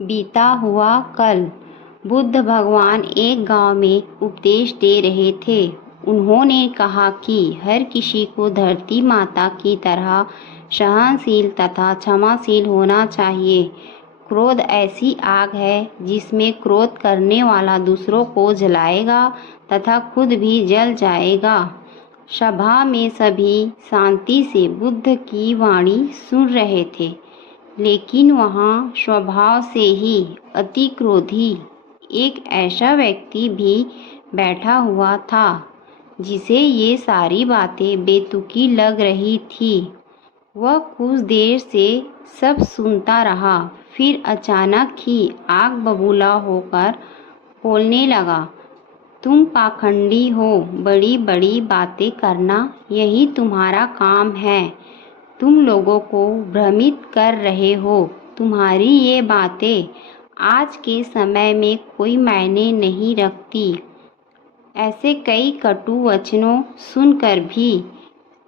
बीता हुआ कल। बुद्ध भगवान एक गांव में उपदेश दे रहे थे। उन्होंने कहा कि हर किसी को धरती माता की तरह सहनशील तथा क्षमाशील होना चाहिए। क्रोध ऐसी आग है जिसमें क्रोध करने वाला दूसरों को जलाएगा तथा खुद भी जल जाएगा। सभा में सभी शांति से बुद्ध की वाणी सुन रहे थे, लेकिन वहाँ स्वभाव से ही अति क्रोधी एक ऐसा व्यक्ति भी बैठा हुआ था जिसे ये सारी बातें बेतुकी लग रही थी। वह कुछ देर से सब सुनता रहा, फिर अचानक ही आग बबूला होकर बोलने लगा, तुम पाखंडी हो, बड़ी बड़ी बातें करना यही तुम्हारा काम है। तुम लोगों को भ्रमित कर रहे हो। तुम्हारी ये बातें आज के समय में कोई मायने नहीं रखती। ऐसे कई कटु वचनों सुनकर भी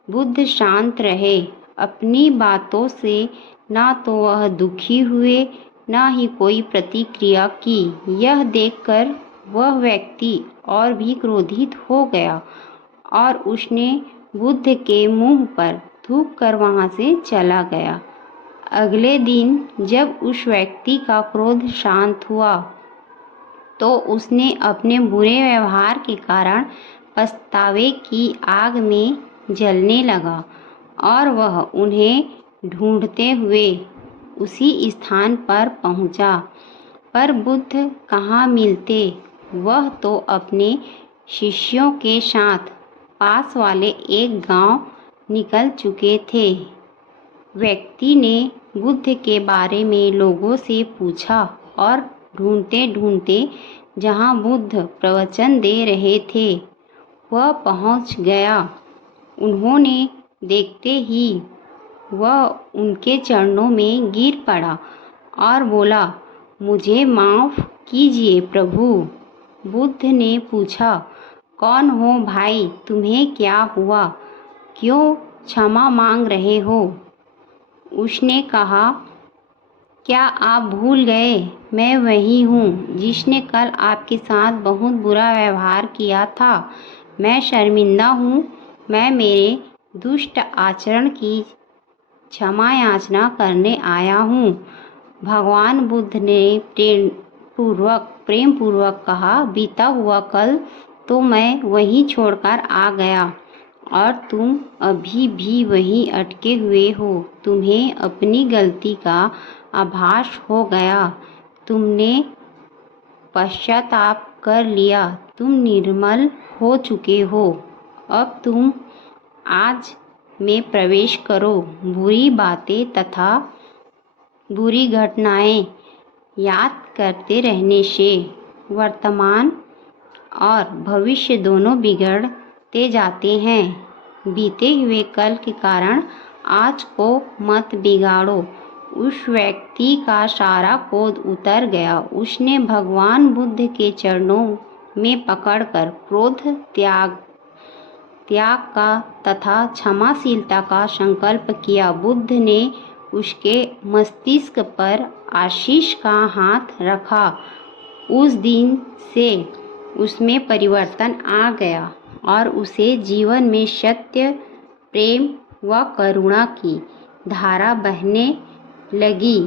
बुद्ध शांत रहे। अपनी बातों से ना तो वह दुखी हुए, ना ही कोई प्रतिक्रिया की। यह देखकर वह व्यक्ति और भी क्रोधित हो गया और उसने बुद्ध के मुंह पर थूक कर वहां से चला गया। अगले दिन जब उस व्यक्ति का क्रोध शांत हुआ तो उसने अपने बुरे व्यवहार के कारण पछतावे की आग में जलने लगा और वह उन्हें ढूंढते हुए उसी स्थान पर पहुंचा। पर बुद्ध कहाँ मिलते। वह तो अपने शिष्यों के साथ पास वाले एक गांव निकल चुके थे। व्यक्ति ने बुद्ध के बारे में लोगों से पूछा और ढूंढते ढूंढते जहां बुद्ध प्रवचन दे रहे थे वह पहुंच गया। उन्होंने देखते ही वह उनके चरणों में गिर पड़ा और बोला, मुझे माफ़ कीजिए प्रभु। बुद्ध ने पूछा, कौन हो भाई, तुम्हें क्या हुआ, क्यों क्षमा मांग रहे हो? उसने कहा, क्या आप भूल गए, मैं वही हूँ जिसने कल आपके साथ बहुत बुरा व्यवहार किया था। मैं शर्मिंदा हूँ। मैं मेरे दुष्ट आचरण की क्षमा याचना करने आया हूँ। भगवान बुद्ध ने प्रेम पूर्वक कहा, बीता हुआ कल तो मैं वहीं छोड़कर आ गया और तुम अभी भी वहीं अटके हुए हो। तुम्हें अपनी गलती का आभास हो गया। तुमने पश्चाताप कर लिया। तुम निर्मल हो चुके हो। अब तुम आज में प्रवेश करो। बुरी बातें तथा बुरी घटनाएं याद करते रहने से वर्तमान और भविष्य दोनों बिगड़ते जाते हैं। बीते हुए कल के कारण आज को मत बिगाड़ो। उस व्यक्ति का सारा क्रोध उतर गया। उसने भगवान बुद्ध के चरणों में पकड़कर क्रोध त्याग का तथा क्षमाशीलता का संकल्प किया। बुद्ध ने उसके मस्तिष्क पर आशीष का हाथ रखा। उस दिन से उसमें परिवर्तन आ गया और उसे जीवन में सत्य, प्रेम व करुणा की धारा बहने लगी।